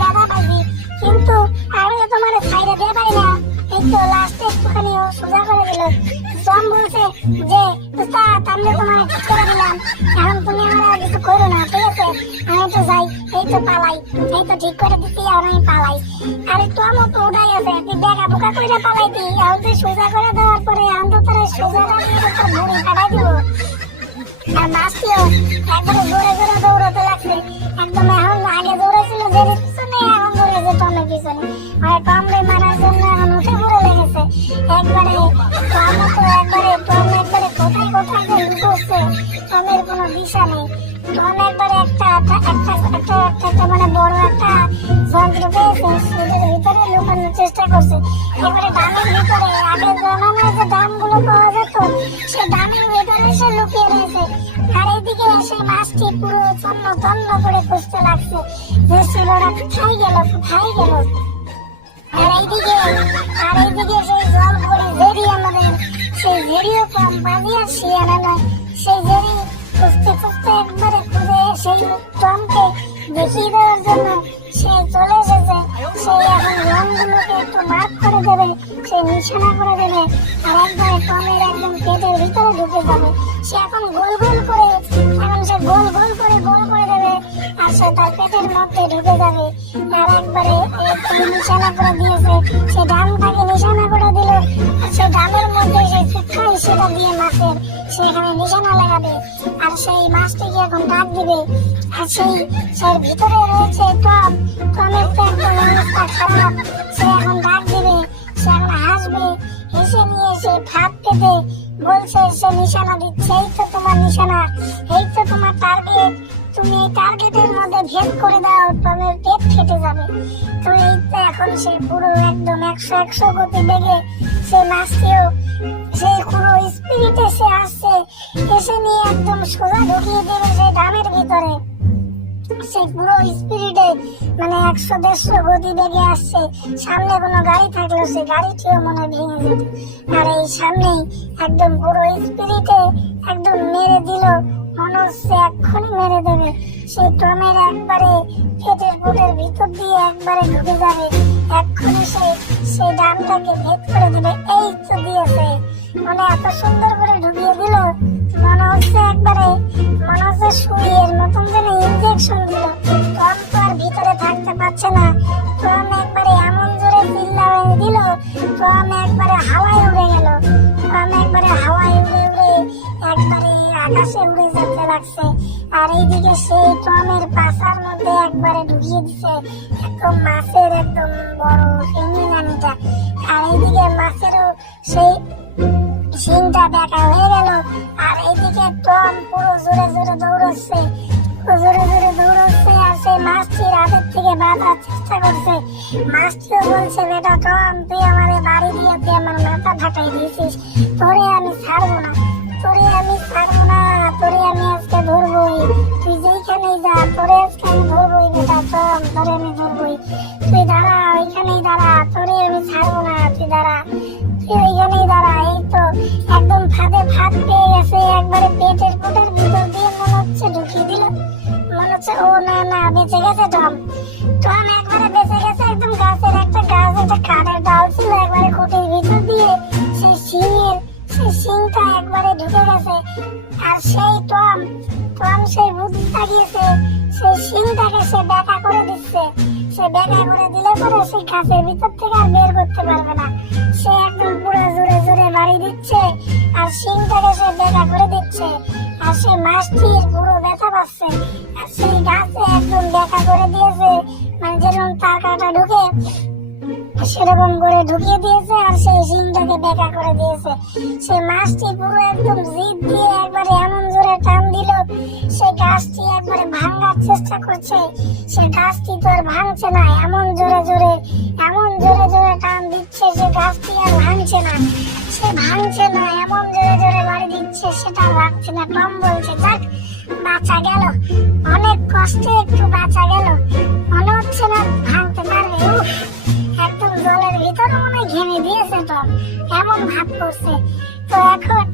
ব্যথা পাইছি, কিন্তু আমি তো তোমার সাইডে দিয়ে পারি না। এই তো লাস্টে একটুখানি ও সোজা করে দিল। জম বলছে যে উস্তাদ আমি তোমার ঠিক করে দিলাম, এখন তুমি আমার আর কিছু করো না, ঠিক আছে? আমি তো যাই, এই তো পালাই, এই তো ঠিক করে দিচ্ছি, আর আমি পালাই। আরে তো আমার তো ওটাই আছে, তুই দেখা বোকা করে পালাইতি, এখন তুই সোজা করে দেওয়ার পরে এখন তো তোর সোজা রাখলে তোর ভুড়ি কাটাই দিব। আর মাছটিও একবারে জোরে জোরে দৌড়াতে লাগছে, একদম এখন আগে দৌড়েছিল জেরির পিছনে, এখন দৌড়েছে টমের পিছনে। আর টমরে মারার জন্য এখন উঠে পড়ে লেগেছে একবারে। টম তো একবারে কোথায় কোথায় যে লুকোচ্ছে, টমের কোনো দিশা নেই। টম একবারে একটা মানে বড় একটা যন্ত্র পেয়েছে, সেটার ভিতরে লুকানোর চেষ্টা করছে। একবারে ডামের ভিতরে, আগে জমানায় যে ডামগুলো পাওয়া যেত, সে ডামের ভিতরে সে লুকিয়ে রয়েছে। আর এইদিকে সেই মাছটি পুরো তন্ন তন্ন করে খুঁজতে লাগছে যে শিলটা কোথায় গেল। আর এইদিকে সেই জল পড়ে জেরি, আমাদের সেই জেরিও কম বাজি আর শিয়ানা নয়, সেই জেরি খুঁজতে একবারে খুঁজে সেই টমকে দেখিয়ে দেওয়ার জন্য সে চলে এসেছে। সেই এখন রংগুলোকে একটু মার্ক করে দেবে, সে নিশানা করে দেবে, আর একবারে টমের একদম পেটের ভিতরে ঢুকে যাবে। সে এখন গোল করে দেবে, আর সে তার পেটের মধ্যে ঢুকে যাবে। আর একবারে নিশানা করে দিয়েছে, সে ডামটাকে নিশানা করে দিল, আর সে ডামের মধ্যে সেই ফুটকাই সেটা দিয়ে মাছের সেখানে নিশানা লাগাবে। আর সেই মাছটিকে এখন ডাক দিবে, আর সেই ভিতরে রয়েছে টমের তো একদম অবস্থা খারাপ। সে এখন ডাক দিবে, সে এখন হাসবে, হেসে নিয়ে সে ভাত পেতে বলছে, সে নিশানা দিচ্ছে, এই তো তোমার নিশানা, এই তো তোমার টার্গেট, তুমি এই টার্গেটের মধ্যে ভেদ করে দাও, টমের পেট ফেটে যাবে। তো এই তো এখন সে পুরো একদম 100 গতি বেগে সে মাছটিও সেই পুরো স্পিরিটে সে আসছে, এসে নিয়ে একদম সোজা ঢুকিয়ে দেবে সেই ডামের ভিতরে। সেই পুরো স্পিরিটে মানে 100-150 গতি বেগে আসছে। সামনে কোনো গাড়ি থাকলো সে গাড়িটিও মনে ভেঙে যেত। আর এই সামনেই একদম পুরো স্পিরিটে একদম মেরে দিল, মনে হচ্ছে এক্ষুনি মেরে দেবে। সেই টমের একবারে পেটের ভিতর দিয়ে একবারে ঢুকে যাবে, এক্ষুনি সেই ডামটাকে ভেদ করে দেবে। এই তো দিয়েছে, মানে এত সুন্দর করে ঢুকিয়ে দিল, মনে হচ্ছে সুইয়ের মতন যেন ইনজেকশন দিল। টম তো আর ভিতরে থাকতে পারছে না, টম একবারে এমন জোরে চিল্লায় দিল, টম একবারে হাওয়ায় উড়ে গেল। একবারে আকাশে উড়ে যেতে লাগছে। আর এইদিকে সেই টমের পাছার মধ্যে একবারে ঢুকিয়ে দিছে একদম মাছের একদম বড় ফিঙ্গিনানিটা। আর এইদিকে মাছেরও সেই শিংটা বেঁকা হয়ে গেল। আর এইদিকে টম পুরো জোরে দৌড়চ্ছে, আর সেই মাছটির হাতের থেকে বাঁধার চেষ্টা করছে। মাছটিও বলছে, বেটা টম, তুই আমার বাড়ি দিয়ে তুই আমার মাথা ফাটাই দিয়েছিস, তোরে আমি ছাড়বো না, তোরে আমি আজকে ধরবই, তুই যেইখানেই যা তোরে আজকে আমি ধরবই, বেটা টম, তোরে আমি ধরবই, তুই দাঁড়া, ওইখানেই দাঁড়া, তোরে আমি ছাড়বো না, তুই দাঁড়া, তুই ওইখানেই দাঁড়া। এই তো একদম ফাঁদ পেয়ে গেছে, একবারে পেটের ভিতর দিয়ে মনে হচ্ছে ঢুকিয়ে দিল, মনে হচ্ছে ও না বেঁচে গেছে টম একবারে বেঁচে গেছে। একদম গাছের একটা কাঠের ডাল ছিল, একবারে খুঁটির ভিতর দিয়ে সেই শিংটা একবারে ঢুকে গেছে। আর সেই টম সেই বুদ্ধি লাগিয়েছে, সেই শিংটাকে সে বেঁকা করে দিচ্ছে। সে বেঁকা করে দিলে পরে সেই গাছের ভিতর থেকে আর বের করতে পারবে না। সে একদম পুরো জোরে বাড়ি দিচ্ছে, আর শিংটাকে সে বেঁকা করে দিচ্ছে। আর সেই মাছটির পুরো ব্যথা পাচ্ছে, আর সেই গাছে একদম বেঁকা করে দিয়েছে, মানে যেরকম তার কাটা ঢুকে সেরকম করে ঢুকিয়ে দিয়েছে, আর সেই শিংটাকে বেঁকা করে দিয়েছে। সেই মাছটি পুরো একদম জিদ দিয়ে একবারে এমন জোরে টান দিল, সেই গাছটি একবারে ভাঙার চেষ্টা করছে। সে গাছটি তো আর ভাঙছে না, এমন জোরে টান দিচ্ছে, সে গাছটি আর ভাঙছে না, এমন জোরে বাড়ি দিচ্ছে, সেটা ভাঙছে না। টম বলছে, যাক বাঁচা গেল, অনেক কষ্টে একটু বাঁচা গেল, মনে হচ্ছে না ভাঙতে পারবে। একদম জলের ভিতরে মনে ঘেমে দিয়েছে টম, এমন ভাব করছে। তো এখন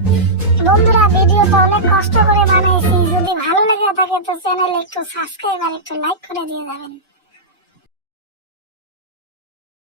বন্ধুরা, ভিডিওটা অনেক কষ্ট করে বানাইছি, যদি ভালো লেগে থাকে তো চ্যানেলে একটু সাবস্ক্রাইব আর একটু লাইক করে দিয়ে যাবেন।